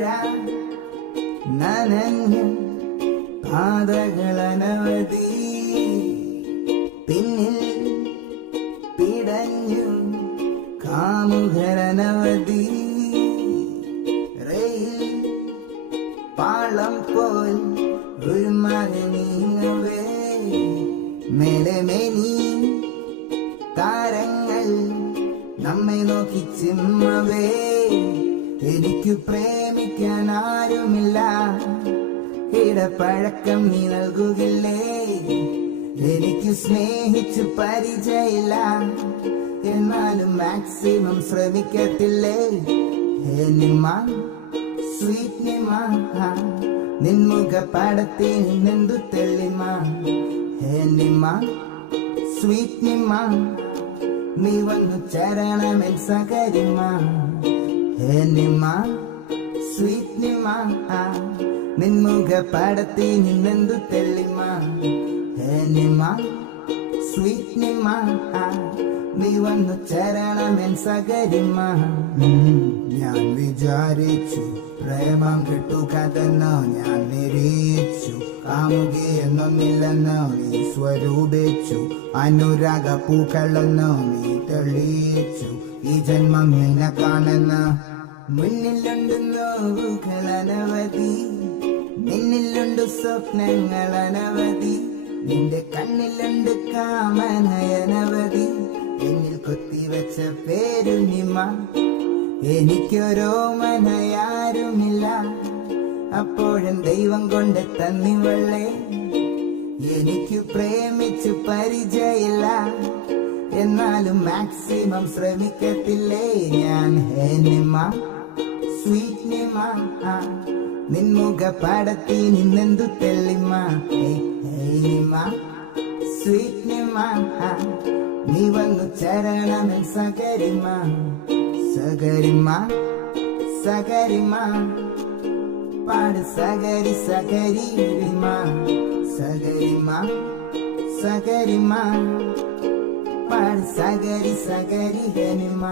മഴ നനഞ്ഞു പാതകളനവധി പിന്നിൽ പിടഞ്ഞു കാമുകരനവധി റെയിൽ പാളം പോൽ ഒരു മകനീങ്ങവേ മേലെ മേനി താരങ്ങൾ നമ്മെ നോക്കി ചിമ്മവേ എനിക്ക് പ്രേമിക്കാൻ ആരുമില്ല ഇടപ്പഴക്കം നീ നൽകുകില്ലേ എനിക്ക് സ്നേഹിച്ചു പരിചയമില്ല എന്നാലും മാക്സിമം ശ്രമിക്കത്തില്ലേ നിമ്മ സ്വീറ്റ് നിമ്മ നിൻമുഖ പടത്തിൽ നിന്നെന്തു തെളിമ നിമ്മ സ്വീറ്റ് നിമ്മ നീ വന്നു ചരണമെൻ സകരിമ നിമ്മ സ്വീറ്റ് നിമ്മ നിൻമുഖ പടത്തിൽ നിന്നെന്തു തെളിമ നിമ്മ സ്വീറ്റ് നിമ്മ നീ വന്നു ചരണമെൻ സകരിമ ഞാൻ വിചാരിച്ചു പ്രേമം കിട്ടുകതെന്നോ ഞാൻ നിരീച്ചു കാമുകിയെന്നൊന്നില്ലെന്നോ നീ സ്വരൂപിച്ചു അനുരാഗ പൂക്കളെന്നോ നീ തെളിയിച്ചു ഈ ജന്മം നിന്നെ കാണുന്ന മുന്നിലുണ്ട് നോവുകൾ അനവധി നിന്നിലുണ്ട് സ്വപ്നങ്ങൾ അനവധി നിന്റെ കണ്ണിലുണ്ട് കാമനയനവധി എന്നിൽ കൊത്തിവെച്ച പേരു നിമ എനിക്കൊരോ മനയാരുമില്ല അപ്പോഴും ദൈവം കൊണ്ട് തന്നിവളെ എനിക്ക് പ്രേമിച്ചു പരിചയമില്ല എന്നാലും മാക്സിമം ശ്രമിക്കത്തില്ലേ ഞാൻ നിമ സ്വീറ്റ് നിമ നിൻമുഖ പടത്തിൽ നിന്നെന്തു തെളിമ നിമ സ്വീറ്റ് നിമ നീ വന്നു ചരണമെൻ സകരിമ സകരിമ സകരിമ പാട് സകരി സകരിമ സകരിമ സകരിമ പാട് സകരി സകരി ഹനിമ